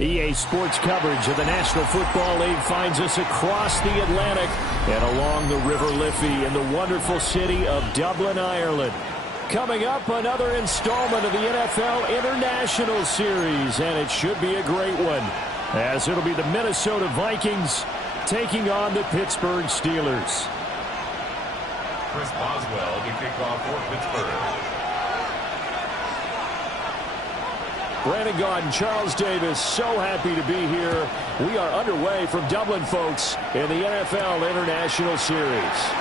EA Sports coverage of the National Football League finds us across the Atlantic and along the River Liffey in the wonderful city of Dublin, Ireland. Coming up, another installment of the NFL International Series, and it should be a great one, as it'll be the Minnesota Vikings taking on the Pittsburgh Steelers. Chris Boswell to kick off for Pittsburgh. Brandon Gaudin, Charles Davis, so happy to be here. We are underway from Dublin, folks, in the NFL International Series.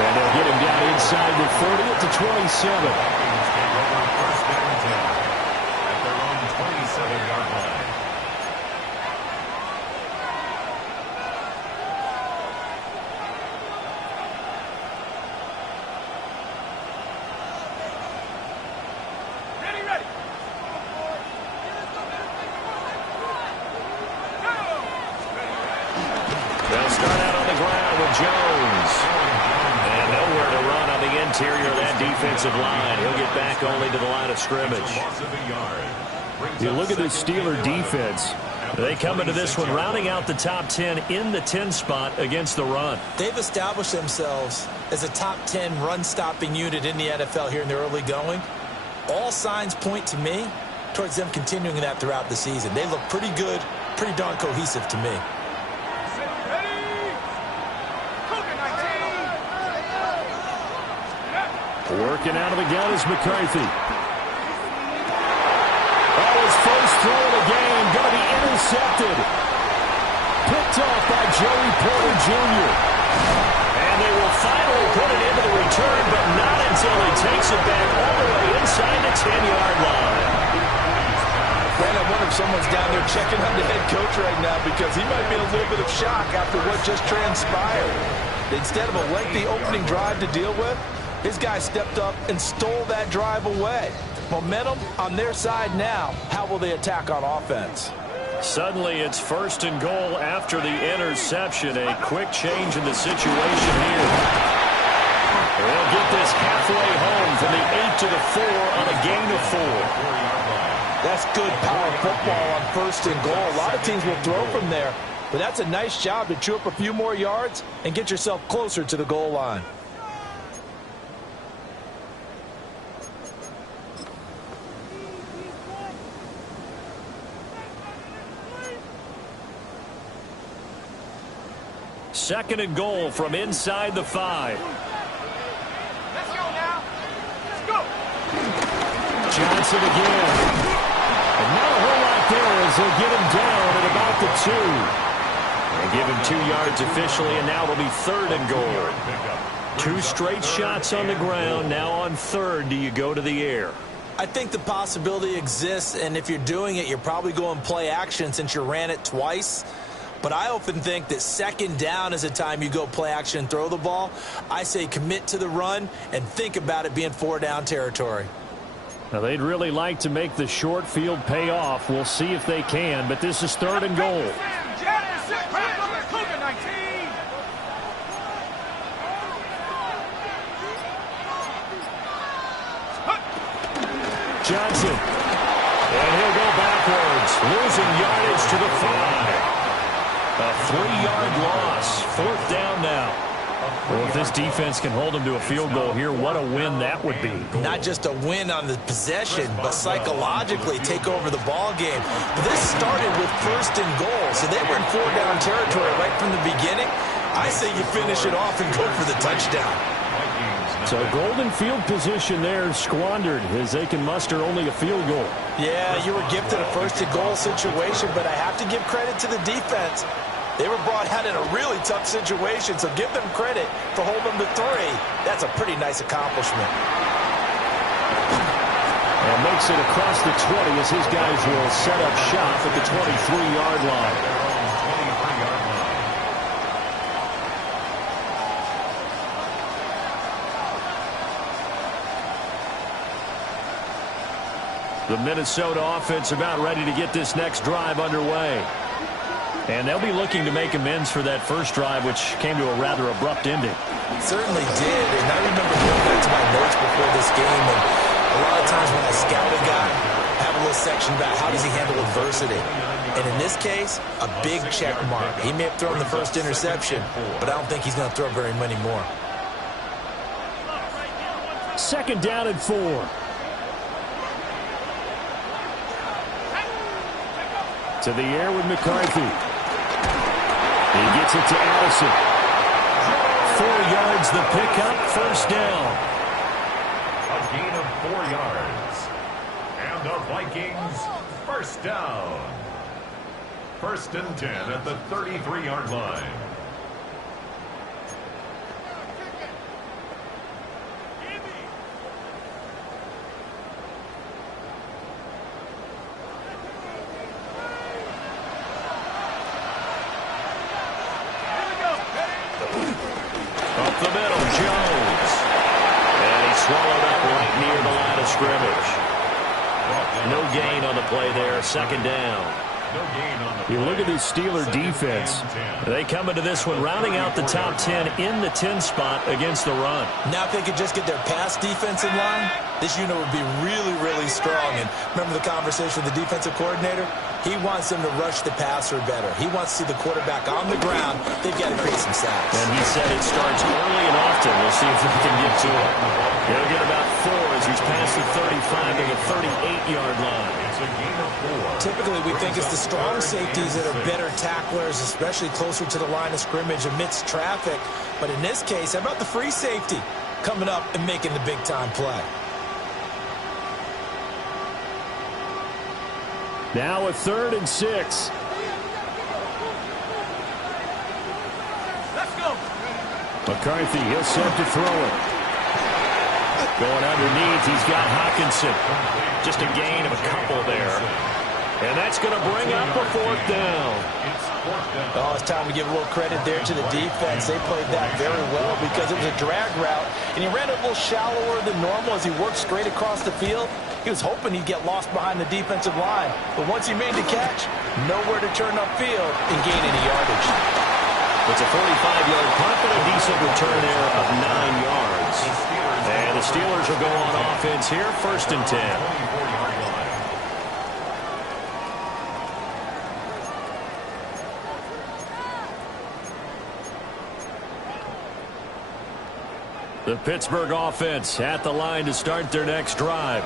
And they'll get him down inside the 40 at the 27. Vikings take over first down 10 at their own 27-yard line. They'll start out on the ground with Jones. And nowhere to run on the interior of that defensive line. He'll get back only to the line of scrimmage. You look at the Steeler defense. They come into this one rounding out the top 10 in the 10 spot against the run. They've established themselves as a top 10 run-stopping unit in the NFL here in the early going. All signs point to me towards them continuing that throughout the season. They look pretty good, pretty darn cohesive to me. Working out of the gun is McCarthy. Oh, his first throw of the game going to be intercepted. Picked off by Joey Porter Jr. And they will finally put it into the return, but not until he takes it back all the way inside the 10-yard line. Man, I wonder if someone's down there checking on the head coach right now, because he might be in a little bit of shock after what just transpired. Instead of a lengthy opening drive to deal with, his guy stepped up and stole that drive away. Momentum on their side now. How will they attack on offense? Suddenly it's first and goal after the interception. A quick change in the situation here. They'll get this halfway home from the 8 to the 4 on a gain of 4. That's good power football on first and goal. A lot of teams will throw from there, but that's a nice job to chew up a few more yards and get yourself closer to the goal line. Second and goal from inside the 5. Let's go now. Let's go. Johnson again. And not a whole lot there as they'll get him down at about the 2. They give him 2 yards officially, and now it'll be third and goal. 2 straight shots on the ground. Now on third, do you go to the air? I think the possibility exists, and if you're doing it, you're probably going play action since you ran it twice. But I often think that second down is a time you go play action and throw the ball. I say commit to the run and think about it being 4-down territory. Now, they'd really like to make the short field pay off. We'll see if they can, but this is third and goal. Johnson. And he'll go backwards, losing yardage to the 5. A 3-yard loss. Fourth down now. Well, if this defense can hold them to a field goal here, what a win that would be. Not just a win on the possession, but psychologically take over the ball game. But this started with first and goal, so they were in 4-down territory right from the beginning. I say you finish it off and go for the touchdown. So golden field position there squandered as they can muster only a field goal. Yeah, you were gifted a first and goal situation, but I have to give credit to the defense. They were brought out in a really tough situation, so give them credit for holding them to 3. That's a pretty nice accomplishment. And makes it across the 20 as his guys will set up shop at the 23-yard line. The Minnesota offense about ready to get this next drive underway. And they'll be looking to make amends for that first drive, which came to a rather abrupt ending. Certainly did. And I remember going back to my notes before this game, and a lot of times when I scout a guy, I have a little section about how does he handle adversity. And in this case, a big check mark. He may have thrown the first interception, but I don't think he's going to throw very many more. Second down and 4. To the air with McCarthy. He gets it to Addison. 4 yards the pickup, first down. A gain of 4 yards. And the Vikings, first down. First and 10 at the 33-yard line. Up the middle, Jones. And he swallowed up right near the line of scrimmage. No gain on the play there, second down. You look at this Steeler defense. They come into this one rounding out the top 10 in the 10 spot against the run. Now if they could just get their pass defense in line, this unit would be really, really strong. And remember the conversation with the defensive coordinator? He wants them to rush the passer better. He wants to see the quarterback on the ground. They've got to create some sacks. And he said it starts early and often. We'll see if we can get to it. He'll get about 4 as he's past the 35 to the 38-yard line. It's a gain of 4. Typically, we think it's the strong safeties that are better tacklers, especially closer to the line of scrimmage amidst traffic. But in this case, how about the free safety coming up and making the big-time play? Now a 3rd and 6. Let's go. McCarthy, he'll set to throw it. Going underneath, he's got Hockenson. Just a gain of a couple there. And that's going to bring up a 4th down. Oh, it's time to give a little credit there to the defense. They played that very well because it was a drag route, and he ran a little shallower than normal as he worked straight across the field. He was hoping he'd get lost behind the defensive line, but once he made the catch, nowhere to turn upfield and gain any yardage. It's a 45-yard punt, but a decent return there of 9 yards. And the Steelers will go on offense here, 1st and 10. The Pittsburgh offense at the line to start their next drive.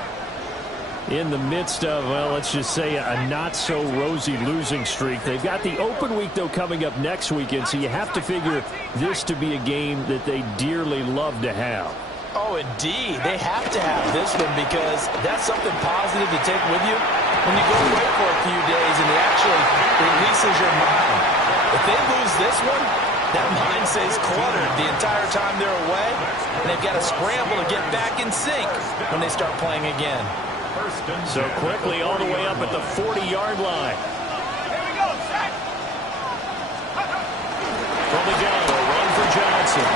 In the midst of, well, let's just say a not-so-rosy losing streak. They've got the open week, though, coming up next weekend, so you have to figure this to be a game that they dearly love to have. Oh, indeed. They have to have this one because that's something positive to take with you when you go away for a few days and it actually releases your mind. If they lose this one, that mind stays cluttered the entire time they're away, and they've got to scramble to get back in sync when they start playing again. So quickly all the way up at the 40-yard line. Here we go, Zach. From the gun, a run for Johnson.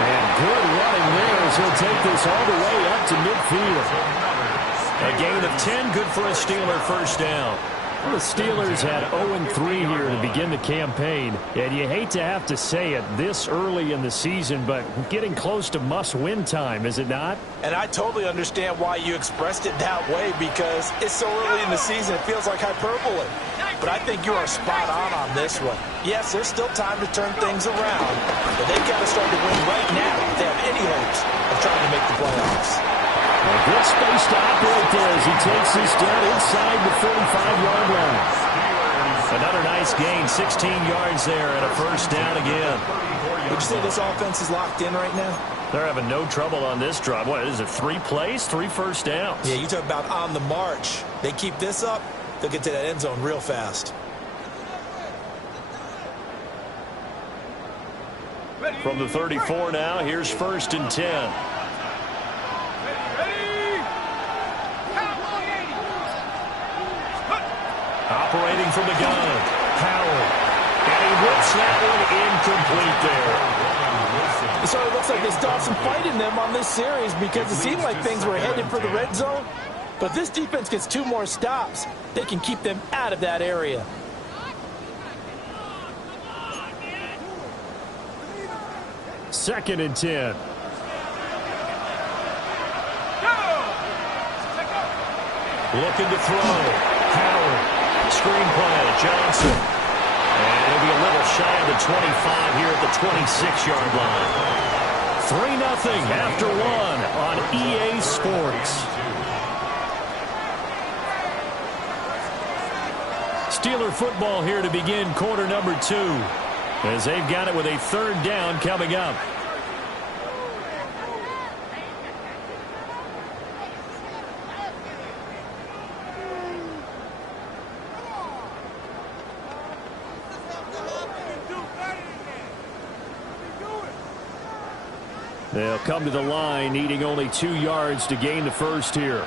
And good running there as he'll take this all the way up to midfield. A gain of 10, good for a Steeler first down. Well, the Steelers had 0-3 here to begin the campaign, and you hate to have to say it this early in the season, but getting close to must-win time, is it not? And I totally understand why you expressed it that way because it's so early in the season it feels like hyperbole. But I think you are spot on this one. Yes, there's still time to turn things around, but they've got to start to win right now if they have any hopes of trying to make the playoffs. A good space to operate there as he takes this down inside the 35-yard line. Another nice gain, 16 yards there and a first down again. Would you say this offense is locked in right now? They're having no trouble on this drive. What is it, 3 plays, 3 first downs? Yeah, you talk about on the march. They keep this up, they'll get to that end zone real fast. From the 34 now, here's 1st and 10. Operating from the gun, Howard. And he whips that one incomplete there. The necessarily looks like they still have some fight in them on this series because it seemed like things were headed for the red zone. But this defense gets 2 more stops. They can keep them out of that area. Second and 10. Looking to throw. Howard. Screenplay. Johnson. And it'll be a little shy of the 25 here at the 26-yard line. 3-0 after 1 on EA Sports. Steeler football here to begin quarter number 2 as they've got it with a 3rd down coming up. They'll come to the line needing only 2 yards to gain the first here.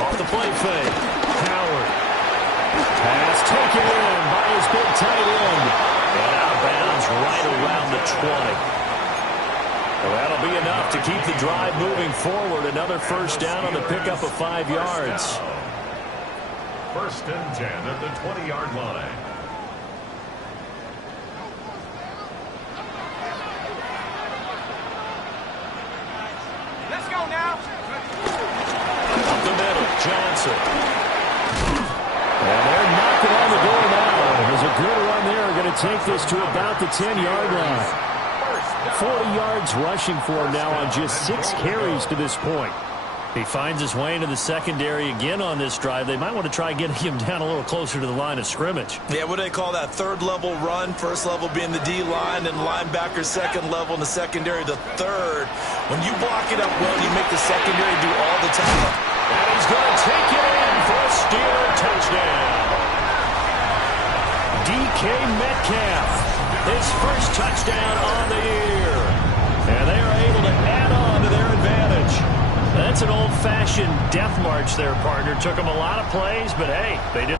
Off the play fake. Howard. Pass taken in by his big tight end. And out of bounds right around the 20. Well, that'll be enough to keep the drive moving forward. Another first down on the pickup of 5 yards. First and 10 at the 20-yard line. Let's go now. Up the middle, Johnson. And they're knocking on the door now. There's a good run there. Going to take this to about the 10-yard line. 40 yards rushing for him now on just 6 carries to this point. He finds his way into the secondary again on this drive. They might want to try getting him down a little closer to the line of scrimmage. Yeah, what do they call that? 3rd level run. 1st level being the D-line, and linebacker 2nd level, and the secondary the 3rd. When you block it up well, you make the secondary do all the time. And he's going to take it in for a Steeler touchdown. DK Metcalf, his first touchdown on the year. And they are able to add on to their advantage. That's an old-fashioned death march there, partner. Took them a lot of plays, but hey, they did.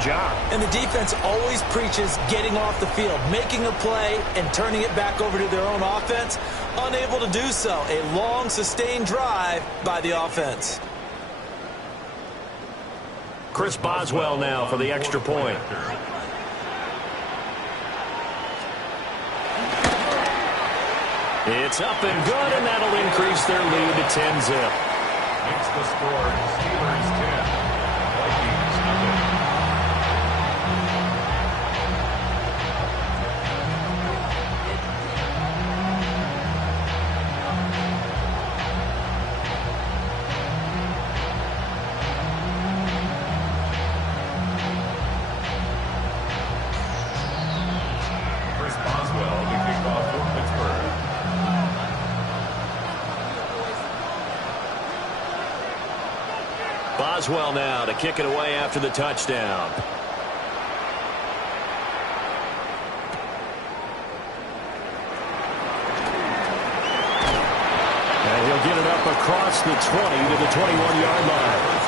job. And the defense always preaches getting off the field, making a play, and turning it back over to their own offense. Unable to do so. A long, sustained drive by the offense. Chris Boswell now for the extra point. It's up and good, and that'll increase their lead to 10-zip. Makes the score Steelers 10, Vikings nothing. Chris Boswell to kick off for Pittsburgh. Boswell now to kick it away after the touchdown. And he'll get it up across the 20 to the 21-yard line.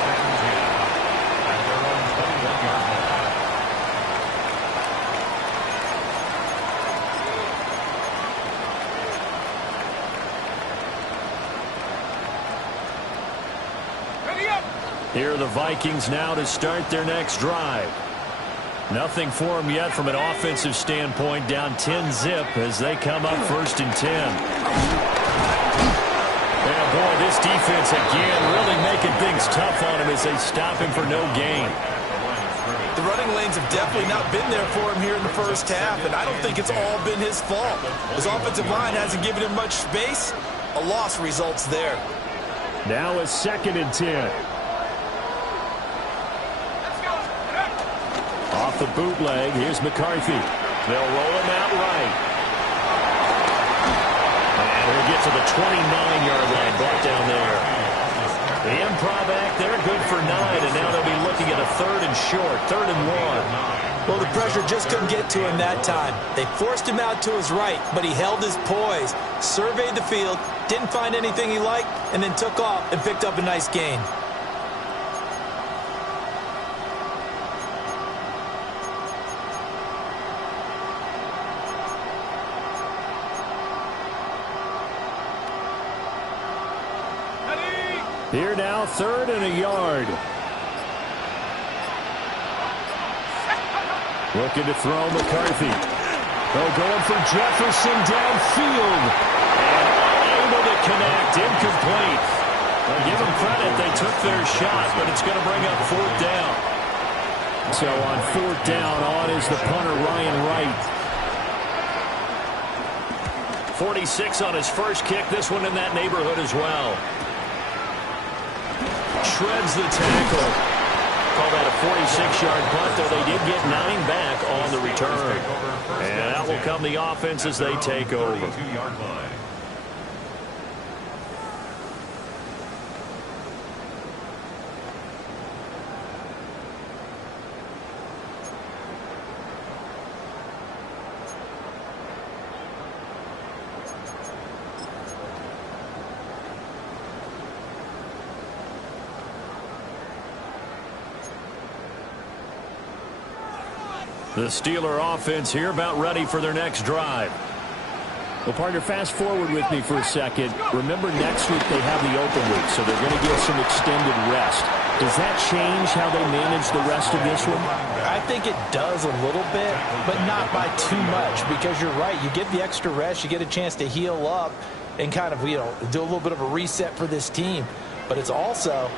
Here are the Vikings now to start their next drive. Nothing for them yet from an offensive standpoint, down 10-zip as they come up 1st and 10. And boy, this defense again really making things tough on him as they stop him for no gain. The running lanes have definitely not been there for him here in the first half, and I don't think it's all been his fault. His offensive line hasn't given him much space. A loss results there. Now a 2nd and 10. Off the bootleg, here's McCarthy. They'll roll him out right. And he'll get to the 29-yard line, brought down there. The improv act there, good for 9, and now they'll be looking at a 3rd and short, 3rd and 1. Well, the pressure just couldn't get to him that time. They forced him out to his right, but he held his poise, surveyed the field, didn't find anything he liked, and then took off and picked up a nice gain. Here now, 3rd and a yard. Looking to throw McCarthy. Oh, going for Jefferson downfield. And unable to connect. Incomplete. Well, give them credit. They took their shot, but it's going to bring up 4th down. So on 4th down, on is the punter, Ryan Wright. 46 on his first kick. This one in that neighborhood as well. Shreds the tackle. Call that a 46-yard punt, though they did get 9 back on the return. And out will come the offense as they take over. 32-yard line. The Steeler offense here about ready for their next drive. Well, partner, fast forward with me for a second. Remember, next week they have the open week, so they're going to get some extended rest. Does that change how they manage the rest of this one? I think it does a little bit, but not by too much, because you're right. You get the extra rest, you get a chance to heal up and kind of, do a little bit of a reset for this team. But it's also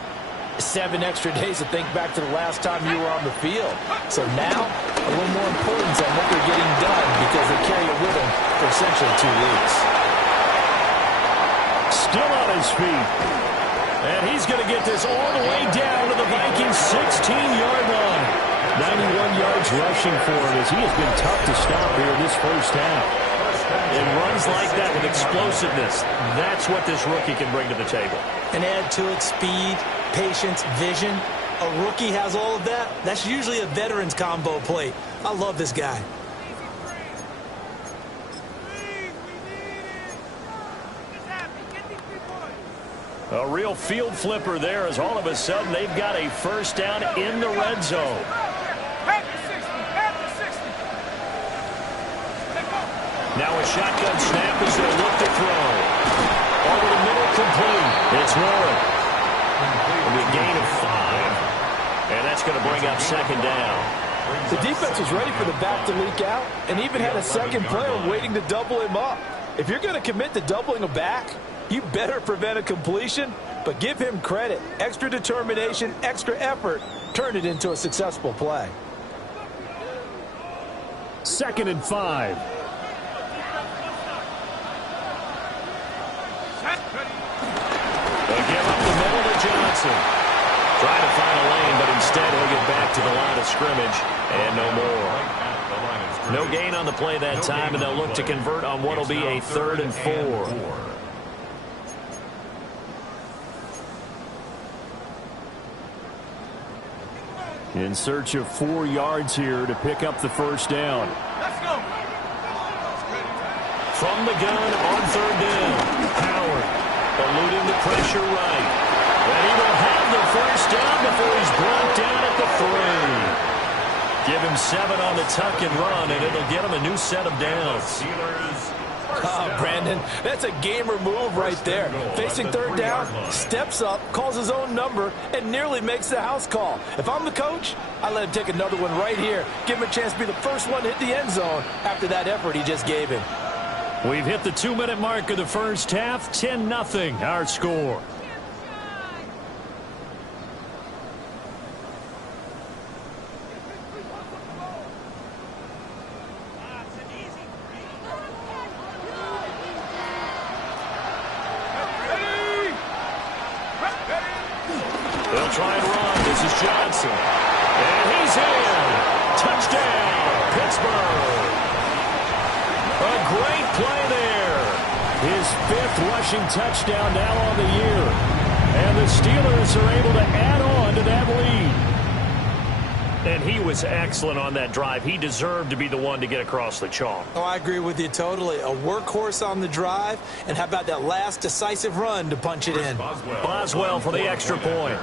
7 extra days to think back to the last time you were on the field. So now, a little more importance on what they're getting done because they carry it with them for essentially 2 weeks. Still on his feet. And he's going to get this all the way down to the Vikings' 16-yard line. 91 yards rushing for him as he has been tough to stop here in this first half. And runs like that with explosiveness. That's what this rookie can bring to the table. And add to it speed, patience, vision. A rookie has all of that. That's usually a veteran's combo plate. I love this guy. A real field flipper there as all of a sudden they've got a first down in the red zone. Now a shotgun snap as they look to throw. Over the middle, complete. It's Warren. It'll be a gain of 5. And that's going to bring up second down. The defense was ready for the back to leak out and even had a second player waiting to double him up. If you're going to commit to doubling a back, you better prevent a completion, but give him credit. Extra determination, extra effort turned it into a successful play. 2nd and 5. They give up the middle to Johnson. Trying to find a lane, but instead he'll get back to the line of scrimmage and no more. No gain on the play that time, and they'll look to convert on what will be a 3rd and 4. In search of 4 yards here to pick up the first down. Let's go. From the gun on 3rd down. Howard eluding the pressure right. And he will have the first down before he's brought down at the 3. Give him 7 on the tuck and run, and it'll get him a new set of downs. Oh, Brandon, that's a gamer move right there. Facing 3rd down, steps up, calls his own number, and nearly makes the house call. If I'm the coach, I let him take another one right here. Give him a chance to be the first one to hit the end zone after that effort he just gave him. We've hit the 2-minute mark of the first half. 10-0 our score. They'll try and run. This is Johnson. And he's in. Touchdown, Pittsburgh. A great play there. His 5th rushing touchdown now on the year. And the Steelers are able to add on to that lead. And he was excellent on that drive. He deserved to be the one to get across the chalk. Oh, I agree with you totally. A workhorse on the drive. And how about that last decisive run to punch it in? Boswell for the extra point.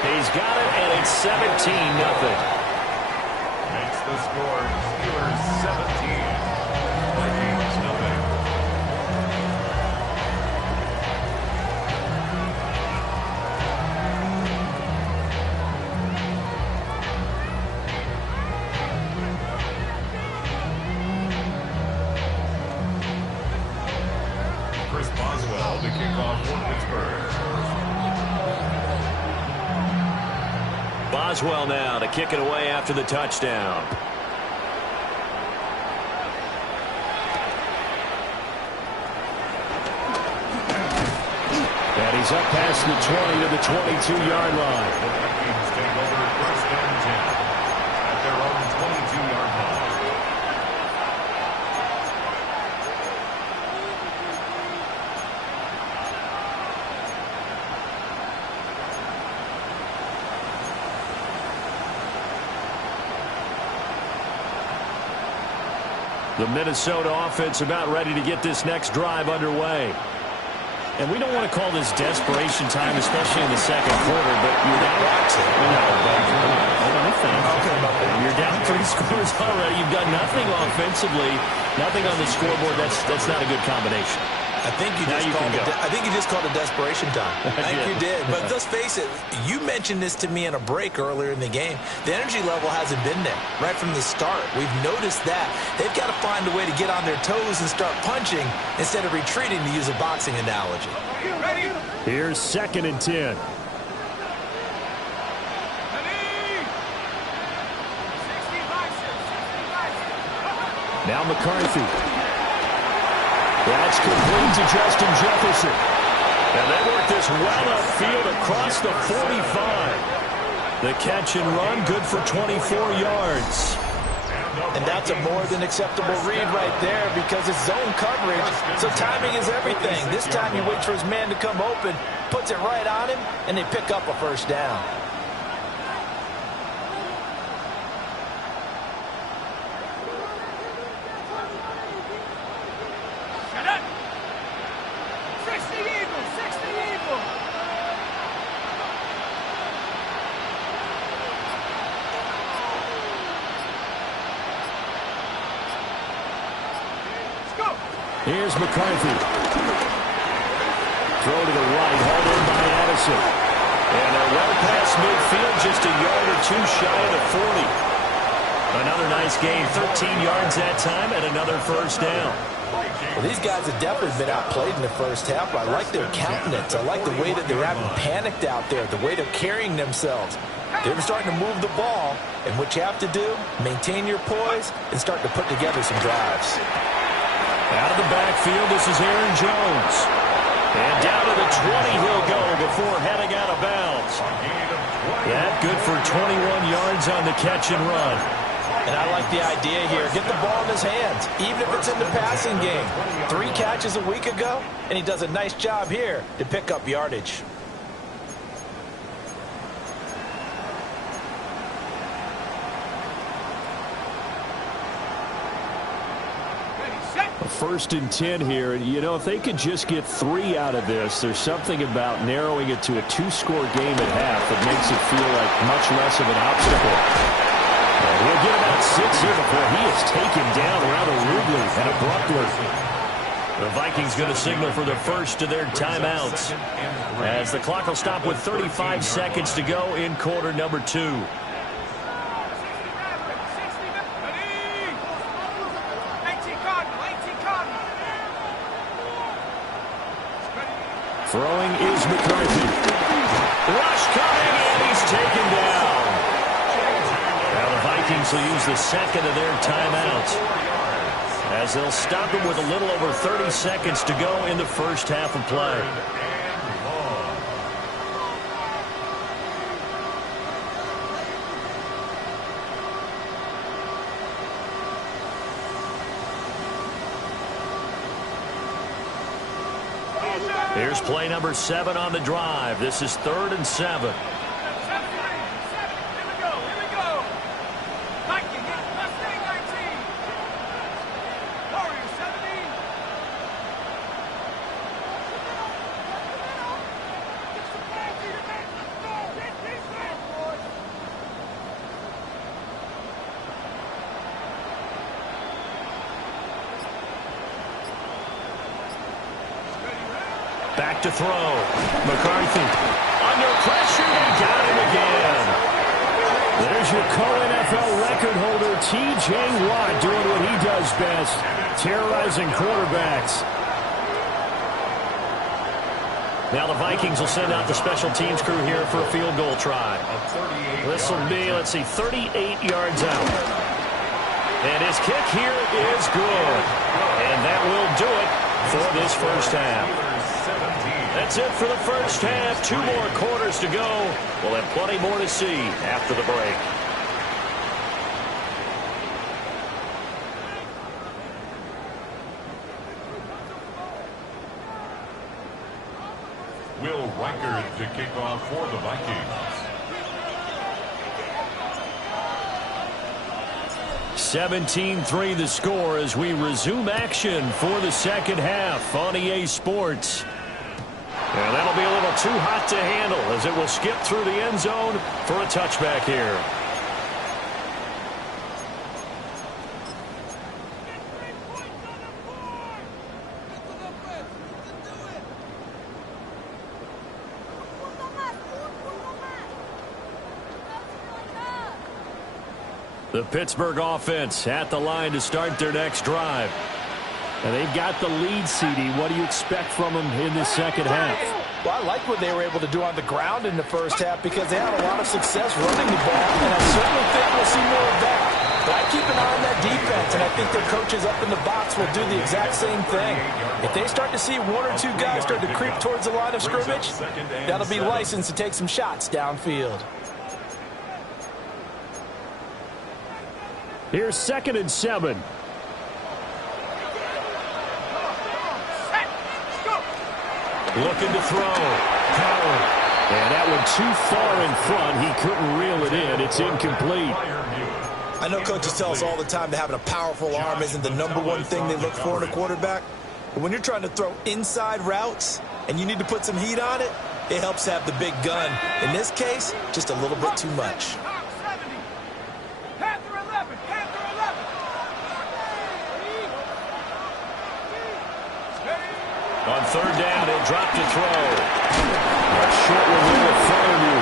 He's got it, and it's 17-0. Makes the score Steelers 17. Vikings 0. Chris Boswell to kick off for Pittsburgh. Boswell now to kick it away after the touchdown. And he's up past the 20 to the 22-yard line. The Vikings take over 1st and 10 at their own 22-yard line. The Minnesota offense about ready to get this next drive underway. And we don't want to call this desperation time, especially in the second quarter, but you're down. You're down 3 scores already. You've done nothing offensively, nothing on the scoreboard. That's not a good combination. I think you just called it desperation time. I think you did. But let's face it, you mentioned this to me in a break earlier in the game. The energy level hasn't been there right from the start. We've noticed that. They've got to find a way to get on their toes and start punching instead of retreating, to use a boxing analogy. Ready? Here's 2nd and 10. Now McCarthy. That's complete to Justin Jefferson. And they work this well upfield across the 45. The catch and run, good for 24 yards. And that's a more than acceptable read right there because it's zone coverage, so timing is everything. This time he waits for his man to come open, puts it right on him, and they pick up a first down. Here's McCarthy. Throw to the right, hauled in by Addison. And they're well past midfield, just a yard or two shy of the 40. Another nice game, 13 yards that time, and another first down. Well, these guys have definitely been outplayed in the first half. I like their countenance. I like the way that they're having panicked out there, the way they're carrying themselves. They're starting to move the ball, and what you have to do, maintain your poise and start to put together some drives. Out of the backfield, this is Aaron Jones. And down to the 20 he'll go before heading out of bounds. That good for 21 yards on the catch and run. And I like the idea here. Get the ball in his hands, even if it's in the passing game. 3 catches a week ago, and he does a nice job here to pick up yardage. First and 10 here. And, you know, if they could just get 3 out of this, there's something about narrowing it to a 2-score game at half that makes it feel like much less of an obstacle. And he'll get about 6 here before he is taken down rather rudely and abruptly. The Vikings going to signal for the first of their timeouts as the clock will stop with 35 seconds to go in quarter number 2. Throwing is McCarthy. Rush coming, and he's taken down. Now the Vikings will use the second of their timeouts as they'll stop him with a little over 30 seconds to go in the first half of play. Here's play number 7 on the drive. This is 3rd and 7. Back to throw. McCarthy under pressure and got him again. There's your co-NFL record holder, T.J. Watt, doing what he does best, terrorizing quarterbacks. Now the Vikings will send out the special teams crew here for a field goal try. This will be, let's see, 38 yards out. And his kick here is good. And that will do it for this first half. That's it for the first half. 2 more quarters to go. We'll have plenty more to see after the break. Will Reichard to kick off for the Vikings. 17-3 the score as we resume action for the second half on EA Sports. And that'll be a little too hot to handle as it will skip through the end zone for a touchback here. The Pittsburgh offense at the line to start their next drive. And they've got the lead, CD. What do you expect from them in the second half? Well, I like what they were able to do on the ground in the first half because they had a lot of success running the ball, and I certainly think we'll see more of that. But I keep an eye on that defense, and I think their coaches up in the box will do the exact same thing. If they start to see 1 or 2 guys start to creep towards the line of scrimmage, that'll be licensed to take some shots downfield. Here's 2nd and 7. Looking to throw. Power. And that one too far in front. He couldn't reel it in. It's incomplete. I know coaches tell us all the time that having a powerful arm isn't the #1 thing they look for in a quarterback. But when you're trying to throw inside routes and you need to put some heat on it, it helps have the big gun. In this case, just a little bit too much. On third down, he'll drop to throw. A short one here with Fairview.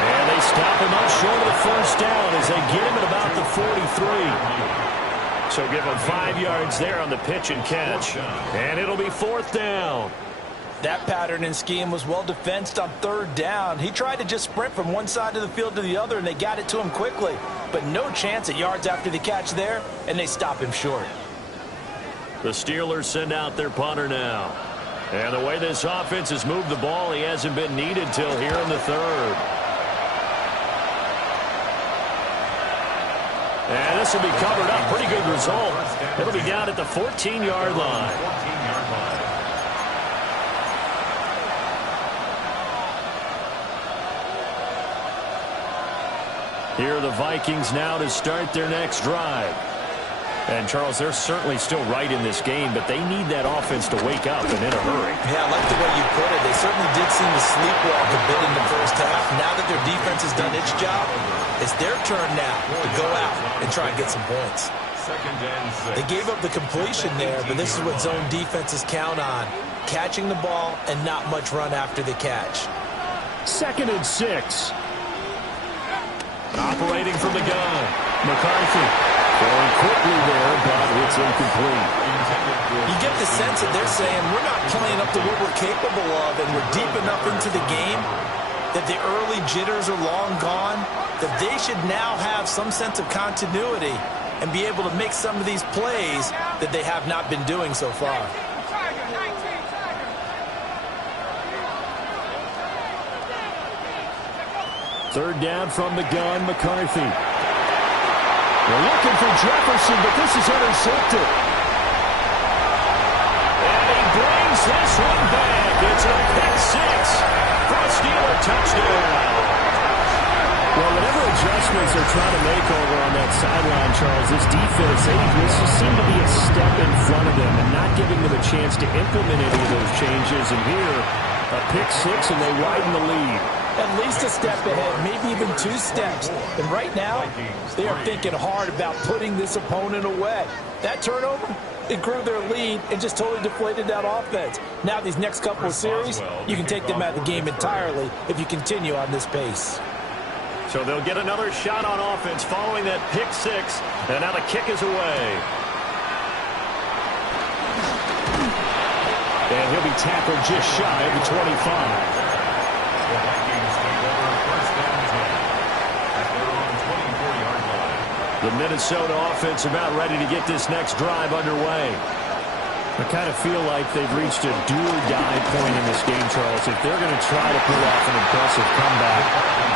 And they stop him up short of the first down as they get him at about the 43. So give him 5 yards there on the pitch and catch. And it'll be fourth down. That pattern and scheme was well defensed on third down. He tried to just sprint from one side of the field to the other, and they got it to him quickly. But no chance at yards after the catch there, and they stop him short. The Steelers send out their punter now. And the way this offense has moved the ball, he hasn't been needed till here in the third. And this will be covered up. Pretty good result. It'll be down at the 14-yard line. Here are the Vikings now to start their next drive. And, Charles, they're certainly still right in this game, but they need that offense to wake up and in a hurry. Yeah, I like the way you put it. They certainly did seem to sleepwalk a bit in the first half. Now that their defense has done its job, it's their turn now to go out and try and get some points. They gave up the completion there, but this is what zone defenses count on. Catching the ball and not much run after the catch. 2nd and 6. Operating from the gun. McCarthy going quickly there, but it's incomplete. You get the sense that they're saying we're not playing up to what we're capable of, and we're deep enough into the game that the early jitters are long gone, that they should now have some sense of continuity and be able to make some of these plays that they have not been doing so far. Third down from the gun, McCarthy. They're looking for Jefferson, but this is intercepted. And he brings this one back. It's a pick six for a Steeler touchdown. Well, whatever adjustments they're trying to make over on that sideline, Charles, this defense, they just seem to be a step in front of them and not giving them a chance to implement any of those changes. And here, a pick six, and they widen the lead. At least a step ahead, maybe even 2 steps. And right now, they are thinking hard about putting this opponent away. That turnover, it grew their lead and just totally deflated that offense. Now these next couple of series, you can take them out of the game entirely if you continue on this pace. So they'll get another shot on offense following that pick six. And now the kick is away. And he'll be tackled just shy of the 25. The Minnesota offense about ready to get this next drive underway. I kind of feel like they've reached a do-or-die point in this game, Charles. If they're going to try to pull off an impressive comeback,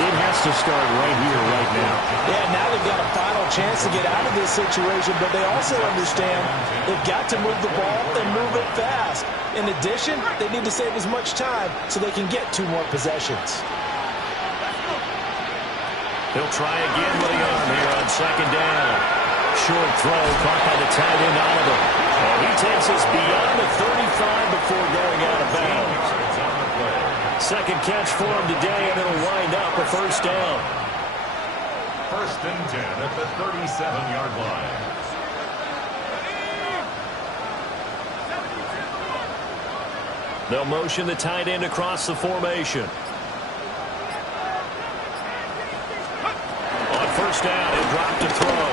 it has to start right here, right now. Yeah, now they've got a final chance to get out of this situation, but they also understand they've got to move the ball and move it fast. In addition, they need to save as much time so they can get 2 more possessions. He'll try again with the arm here on second down. Short throw caught by the tight end Oliver. And he takes us beyond the 35 before going out of bounds. Second catch for him today, and it'll wind up a first down. 1st and 10 at the 37-yard line. They'll motion the tight end across the formation. First down and drop to throw.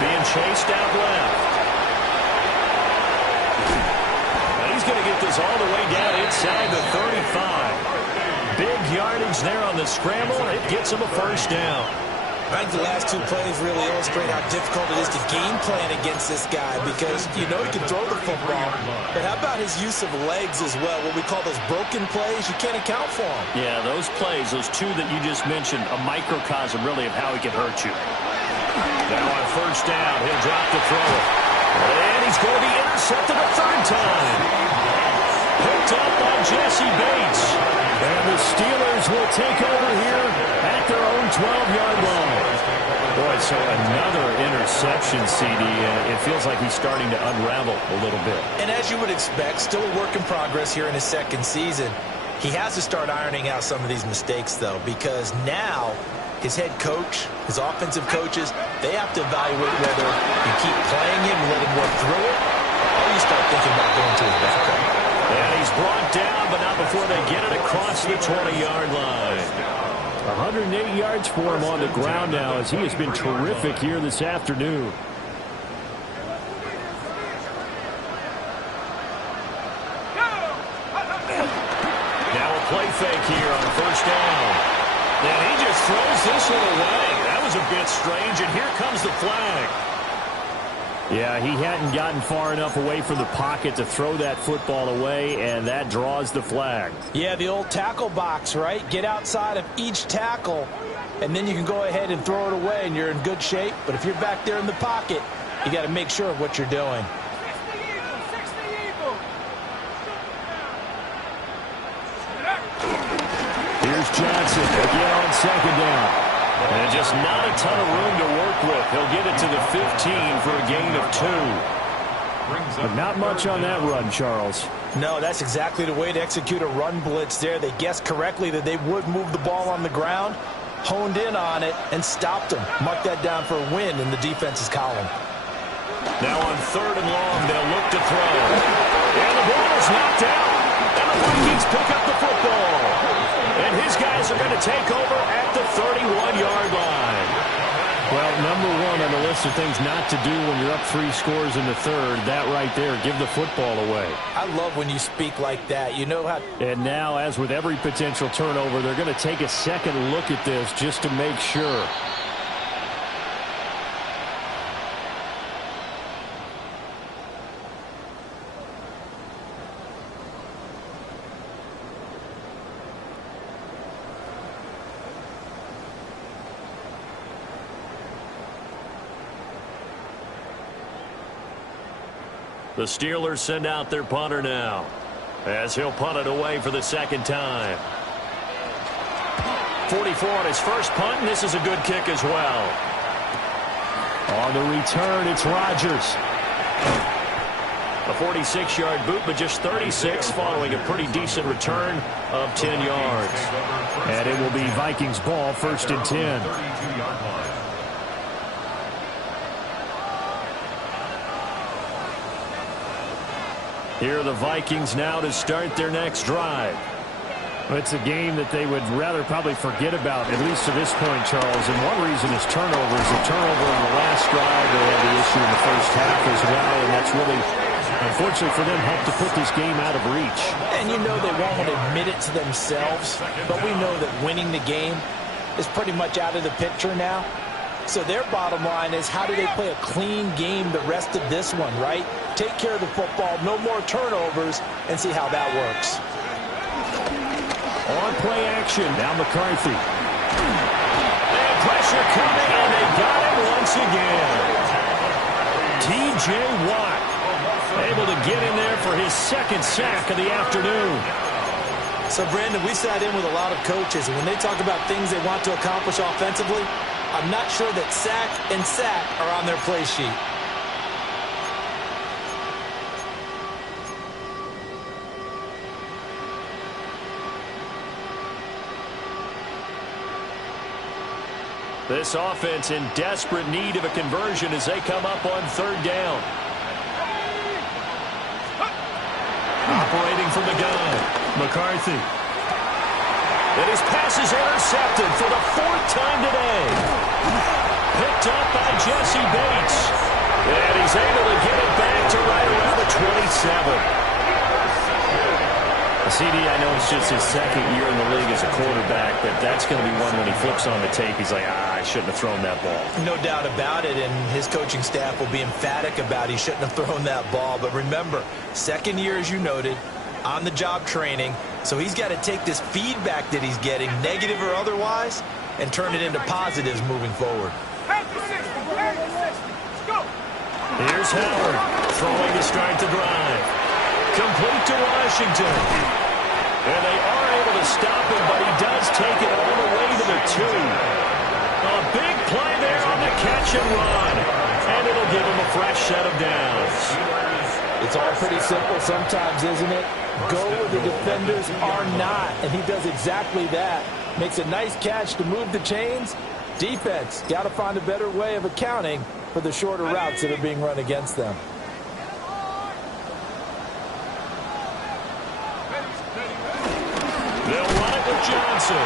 Being chased out left. And he's going to get this all the way down inside the 35. Big yardage there on the scramble, and it gets him a first down. I think the last 2 plays really illustrate how difficult it is to game plan against this guy because you know he can throw the football. But how about his use of legs as well? What we call those broken plays, you can't account for them. Yeah, those plays, those 2 that you just mentioned, a microcosm really of how he can hurt you. Now on first down, he'll drop to throw it. And he's going to be intercepted a 3rd time. Picked up by Jesse Bates. And the Steelers will take over here at their own 12-yard line. Boy, so another interception, CD. It feels like he's starting to unravel a little bit. And as you would expect, still a work in progress here in his 2nd season. He has to start ironing out some of these mistakes, though, because now his head coach, his offensive coaches, they have to evaluate whether you keep playing him and let him work through it, or you start thinking about going to his backup. And he's brought down, but not before they get it across the 20-yard line. 180 yards for him on the ground now, as he has been terrific here this afternoon. Now a play fake here on first down. And he just throws this one away. That was a bit strange, and here comes the flag. Yeah, he hadn't gotten far enough away from the pocket to throw that football away, and that draws the flag. Yeah, the old tackle box, right? Get outside of each tackle, and then you can go ahead and throw it away, and you're in good shape. But if you're back there in the pocket, you got to make sure of what you're doing. Here's Johnson again on second down. And just not a ton of room to work with. He'll get it to the 15 for a gain of 2. But not much on that run, Charles. No, that's exactly the way to execute a run blitz there. They guessed correctly that they would move the ball on the ground, honed in on it, and stopped them. Mark that down for a win in the defense's column. Now on third and long, they'll look to throw. And the ball is knocked out. And the Vikings pick up the football. And his guys are going to take over at the 31-yard line. Well, number one on the list of things not to do when you're up 3 scores in the third, that right there, give the football away. I love when you speak like that. You know how. And now, as with every potential turnover, they're going to take a second look at this just to make sure. The Steelers send out their punter now, as he'll punt it away for the second time. 44 on his first punt, and this is a good kick as well. On the return, it's Rodgers. A 46-yard boot, but just 36 following a pretty decent return of 10 yards. And it will be Vikings ball, first and 10. Here are the Vikings now to start their next drive. It's a game that they would rather probably forget about, at least to this point, Charles. And one reason is turnovers. A turnover on the last drive. They had the issue in the first half as well, and that's really, unfortunately for them, helped to put this game out of reach. And you know they won't admit it to themselves, but we know that winning the game is pretty much out of the picture now. So their bottom line is, how do they play a clean game the rest of this one, right? Take care of the football, no more turnovers, and see how that works. On play action, now McCarthy. And pressure coming, and they got it once again. T.J. Watt able to get in there for his second sack of the afternoon. So, Brandon, we sat in with a lot of coaches, and when they talk about things they want to accomplish offensively, I'm not sure that sack and sack are on their play sheet. This offense in desperate need of a conversion as they come up on third down. Operating from the gun, McCarthy. And his pass is intercepted for the 4th time today. Picked up by Jesse Bates. And he's able to get it back to right around the 27. CD, I know it's just his second year in the league as a quarterback, but that's going to be one when he flips on the tape, he's like, I shouldn't have thrown that ball. No doubt about it, and his coaching staff will be emphatic about he shouldn't have thrown that ball. But remember, second year, as you noted, on-the-job training, so he's got to take this feedback that he's getting, negative or otherwise, and turn it into positives moving forward. Here's Howard throwing to start the drive. Complete to Washington. And they are able to stop him, but he does take it all the way to the 2. A big play there on the catch and run. And it'll give him a fresh set of downs. It's all pretty simple sometimes, isn't it? Go where the defenders are not, and he does exactly that. Makes a nice catch to move the chains. Defense, got to find a better way of accounting for the shorter routes that are being run against them. They'll run it with Johnson.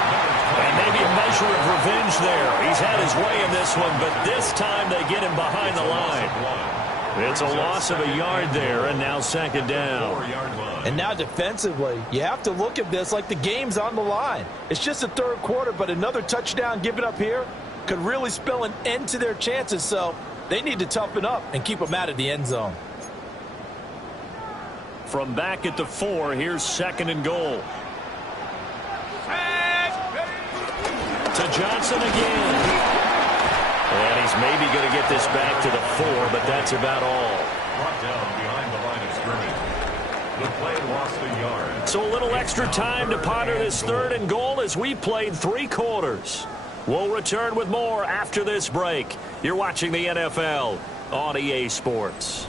And maybe a measure of revenge there. He's had his way in this one, but this time they get him behind the line. It's a loss of a yard there, and now second down. And now defensively, you have to look at this like the game's on the line. It's just the third quarter, but another touchdown given up here could really spell an end to their chances, so they need to toughen up and keep them out of the end zone. From back at the 4, here's second and goal. To Johnson again. And he's maybe going to get this back to the 4, but that's about all. Brought down behind the line of scrimmage. The play lost a yard. So a little extra time to ponder this third and goal as we played 3 quarters. We'll return with more after this break. You're watching the NFL on EA Sports.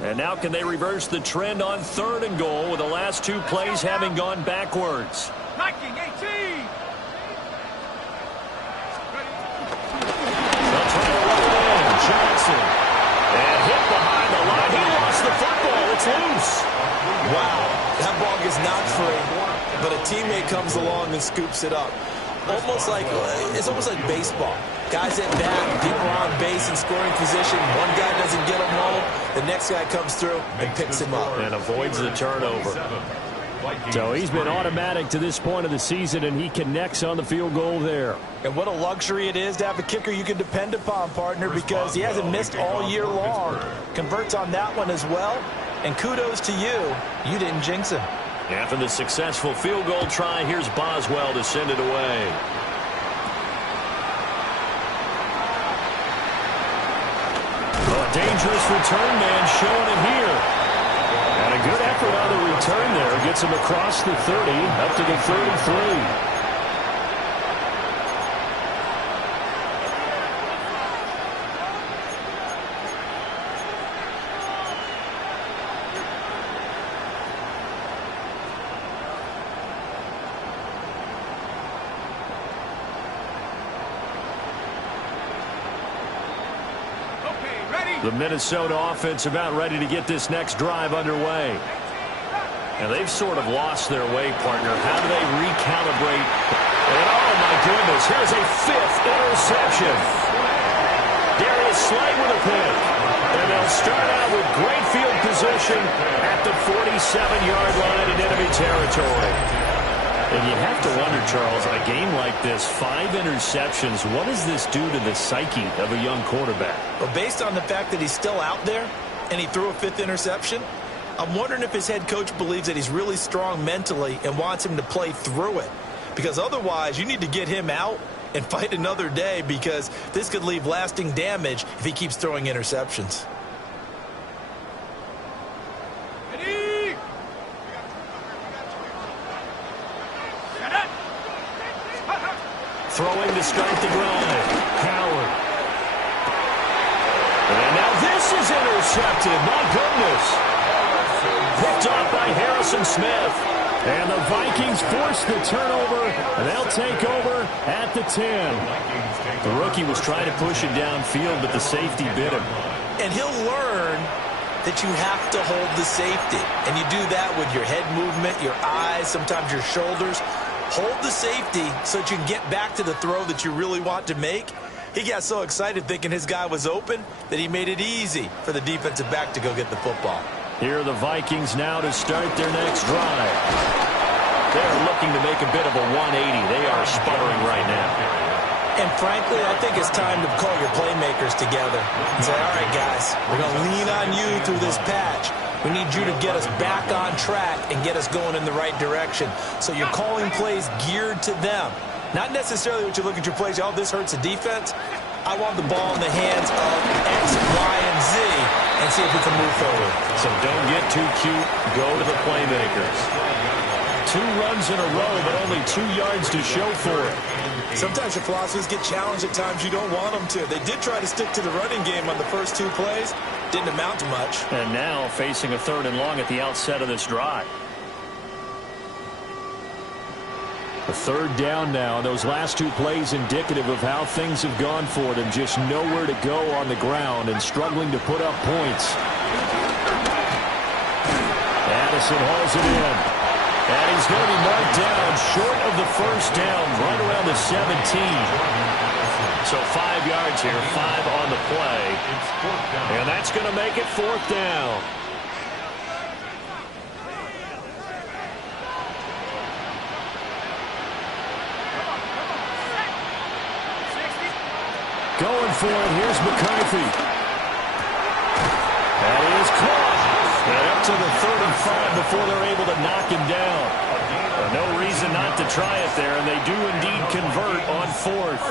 And now can they reverse the trend on third and goal with the last 2 plays having gone backwards? Viking 18. They'll try to run it in. Johnson. And hit behind the line. He lost the football. It's loose. Wow, that ball gets knocked free, but a teammate comes along and scoops it up. It's almost like baseball. Guys at bat, people are on base in scoring position. One guy doesn't get him home. The next guy comes through and picks him up. And avoids the turnover. So he's been automatic to this point of the season, and he connects on the field goal there. And what a luxury it is to have a kicker you can depend upon, partner, because he hasn't missed all year long. Converts on that one as well. And kudos to you. You didn't jinx him. After the successful field goal try, here's Boswell to send it away. A dangerous return man showing it here. And a good effort on the return there. Gets him across the 30, up to the 33. The Minnesota offense about ready to get this next drive underway. And they've sort of lost their way, partner. How do they recalibrate? And oh, my goodness, here's a 5th interception. Darius Slay with a pick. And they'll start out with great field position at the 47-yard line in enemy territory. And you have to wonder, Charles, a game like this, 5 interceptions, what does this do to the psyche of a young quarterback? Well, based on the fact that he's still out there and he threw a 5th interception, I'm wondering if his head coach believes that he's really strong mentally and wants him to play through it. Because otherwise, you need to get him out and fight another day, because this could leave lasting damage if he keeps throwing interceptions. Throwing to start the drive. Howard. And now this is intercepted. My goodness. Picked off by Harrison Smith. And the Vikings force the turnover. And they'll take over at the 10. The rookie was trying to push it downfield, but the safety bit him. And he'll learn that you have to hold the safety. And you do that with your head movement, your eyes, sometimes your shoulders. Hold the safety so that you can get back to the throw that you really want to make. He got so excited thinking his guy was open that he made it easy for the defensive back to go get the football. Here are the Vikings now to start their next drive. They're looking to make a bit of a 180. They are sputtering right now. And frankly, I think it's time to call your playmakers together and say, all right, guys, we're going to lean on you through this patch. We need you to get us back on track and get us going in the right direction. So you're calling plays geared to them. Not necessarily what you look at your plays, oh, this hurts the defense. I want the ball in the hands of X, Y, and Z and see if we can move forward. So don't get too cute. Go to the playmakers. 2 runs in a row, but only 2 yards to show for it. Sometimes your philosophies get challenged at times you don't want them to. They did try to stick to the running game on the first 2 plays. Didn't amount to much. And now facing a 3rd and long at the outset of this drive. A third down now. Those last two plays indicative of how things have gone for them. Just nowhere to go on the ground and struggling to put up points. Addison hauls it in. And he's going to be marked down short of the first down, right around the 17. So 5 yards here, 5 on the play. And that's going to make it 4th down. Going for it. Here's McCarthy. That is caught. And up to the 35 before they're able to knock him down. No reason not to try it there, and they do indeed convert on 4th.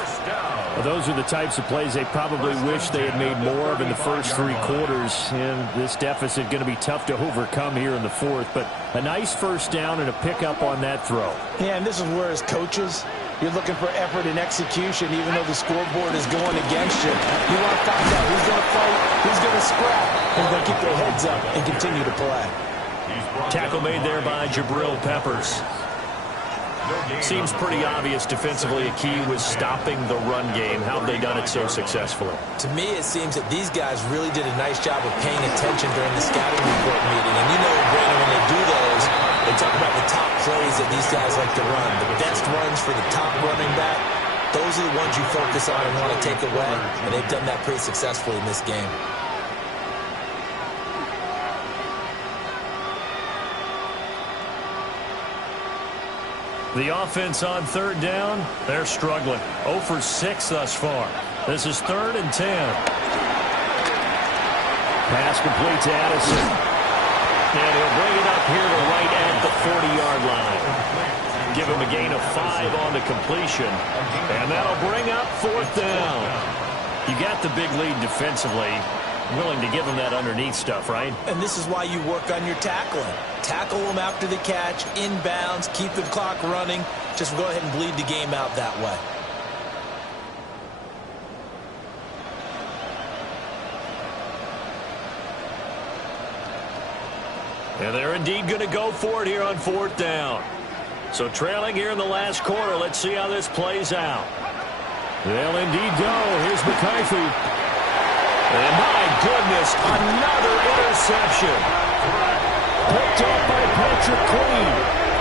Well, those are the types of plays they probably wish they had made more of in the first 3 quarters. And this deficit going to be tough to overcome here in the 4th. But a nice first down and a pickup on that throw. Yeah, and this is where as coaches, you're looking for effort and execution, even though the scoreboard is going against you. You want to find out who's going to fight, who's going to scrap, and they'll keep their heads up and continue to play. Tackle made there by Jabril Peppers. Seems pretty obvious defensively a key was stopping the run game. How have they done it so successfully? To me, it seems that these guys really did a nice job of paying attention during the scouting report meeting. And you know, Brandon, when they do those, they talk about the top plays that these guys like to run. The best runs for the top running back, those are the ones you focus on and want to take away. And they've done that pretty successfully in this game. The offense on 3rd down, they're struggling. 0 for 6 thus far. This is 3rd and 10. Pass complete to Addison. And he'll bring it up here to right at the 40-yard line. Give him a gain of 5 on the completion. And that'll bring up 4th down. You got the big lead defensively. Willing to give him that underneath stuff, right? And this is why you work on your tackling. Tackle them after the catch, inbounds, keep the clock running. Just go ahead and bleed the game out that way. And they're indeed going to go for it here on 4th down. So trailing here in the last quarter. Let's see how this plays out. They'll indeed go. Here's McCarthy. And my goodness, another interception. Picked up by Patrick Queen.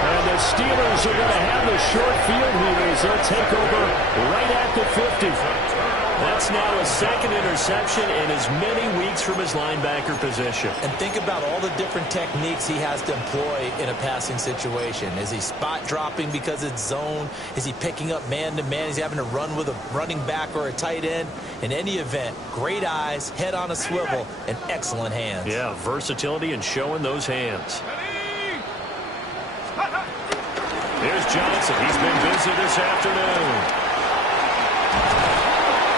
And the Steelers are going to have the short field here as they'll take over right at the 50. That's now a 2nd interception in as many weeks from his linebacker position. And think about all the different techniques he has to employ in a passing situation. Is he spot dropping because it's zone? Is he picking up man-to-man? Is he having to run with a running back or a tight end? In any event, great eyes, head on a swivel, and excellent hands. Yeah, versatility and showing those hands. Here's Johnson. He's been busy this afternoon.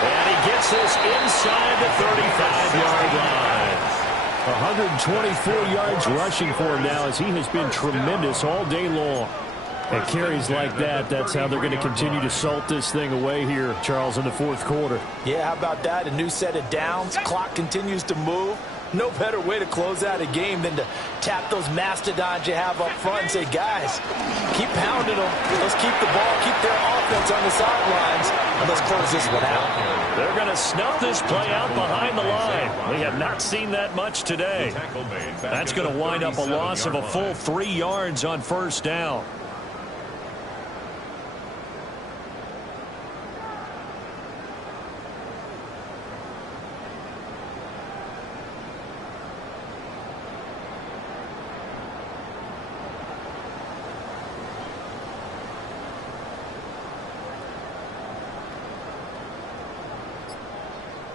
And he gets this inside the 35-yard line. 124 yards rushing for him now as he has been tremendous all day long. And carries like that, that's how they're going to continue to salt this thing away here, Charles, in the 4th quarter. Yeah, how about that? A new set of downs. Clock continues to move. No better way to close out a game than to tap those mastodons you have up front and say, guys, keep pounding them. Let's keep the ball, keep their offense on the sidelines, and let's close this one out. They're going to snuff this play out behind the line. We have not seen that much today. That's going to wind up a loss of a full 3 yards on 1st down.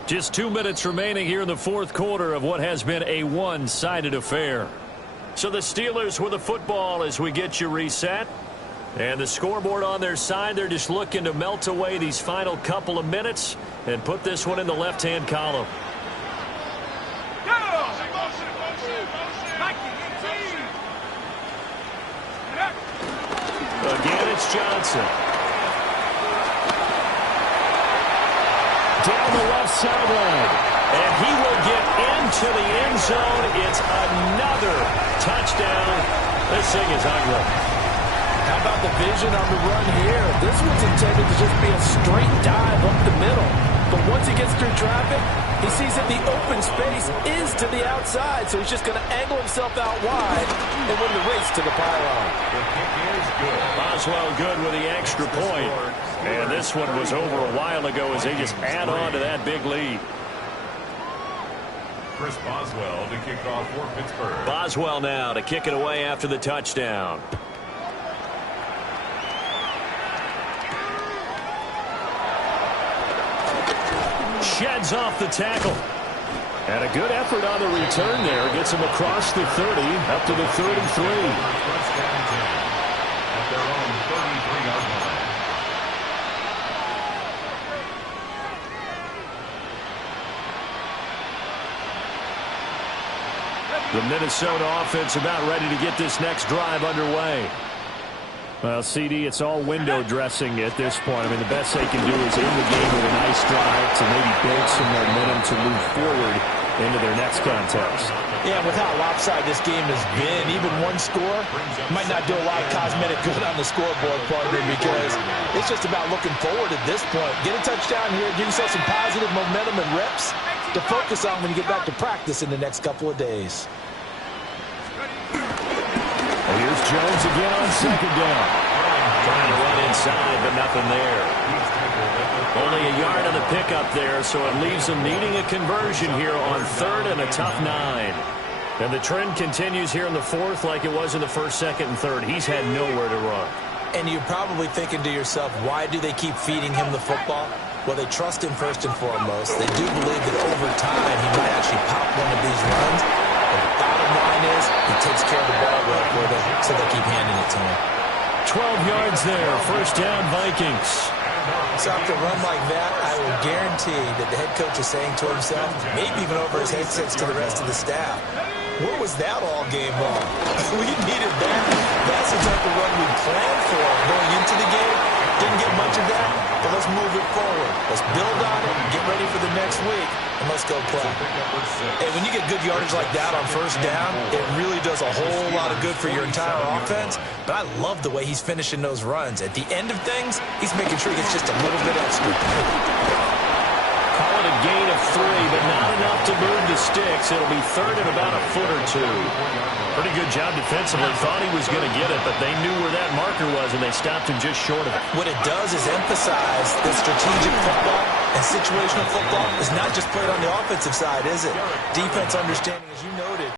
Just 2 minutes remaining here in the 4th quarter of what has been a one-sided affair. So the Steelers with the football as we get you reset. And the scoreboard on their side, they're just looking to melt away these final couple of minutes and put this one in the left-hand column. Again, it's Johnson. Down the left sideline. And he will get into the end zone. It's another touchdown. This thing is ugly. How about the vision on the run here? This one's intended to just be a straight dive up the middle. But once he gets through traffic, he sees that the open space is to the outside, so he's just going to angle himself out wide and win the race to the pylon. The kick is good. Boswell good with the extra point. And this one was over a while ago as they just add on to that big lead. Chris Boswell to kick off for Pittsburgh. Boswell now to kick it away after the touchdown. Sheds off the tackle. And a good effort on the return there. Gets him across the 30, up to the 33. First down and 10 at their own 33-yard line. The Minnesota offense about ready to get this next drive underway. Well, CD, it's all window dressing at this point. I mean, the best they can do is end the game with a nice drive to maybe build some momentum to move forward into their next contest. Yeah, with how lopsided this game has been, even one score might not do a lot of cosmetic good on the scoreboard, partner, because it's just about looking forward at this point. Get a touchdown here, give yourself some positive momentum and reps to focus on when you get back to practice in the next couple of days. Here's Jones again on second down. Trying to run inside, but nothing there. Only a yard on the pickup there, so it leaves them needing a conversion here on third and a tough 9. And the trend continues here in the fourth like it was in the first, second, and third. He's had nowhere to run. And you're probably thinking to yourself, why do they keep feeding him the football? Well, they trust him first and foremost. They do believe that over time he might actually pop one of these runs. But the bottom line is he takes care of the ball well for them, so they keep handing it to him. 12 yards there, first down Vikings. So after a run like that, I will guarantee that the head coach is saying to himself, maybe even over his headsets to the rest of the staff, where was that all game long? We needed that. That's the type of run we planned for going into the game. Didn't get much of that, but let's move it forward. Let's build on it, get ready for the next week, and let's go play. And when you get good yardage like that on first down, it really does a whole lot of good for your entire offense. But I love the way he's finishing those runs. At the end of things, he's making sure he gets just a little bit extra. Call it a gain of 3, but not enough to move the sticks. It'll be third and about a foot or 2. Pretty good job defensively. Thought he was going to get it, but they knew where that marker was, and they stopped him just short of it. What it does is emphasize that strategic football and situational football is not just played on the offensive side, is it? Defense understanding, as you noted.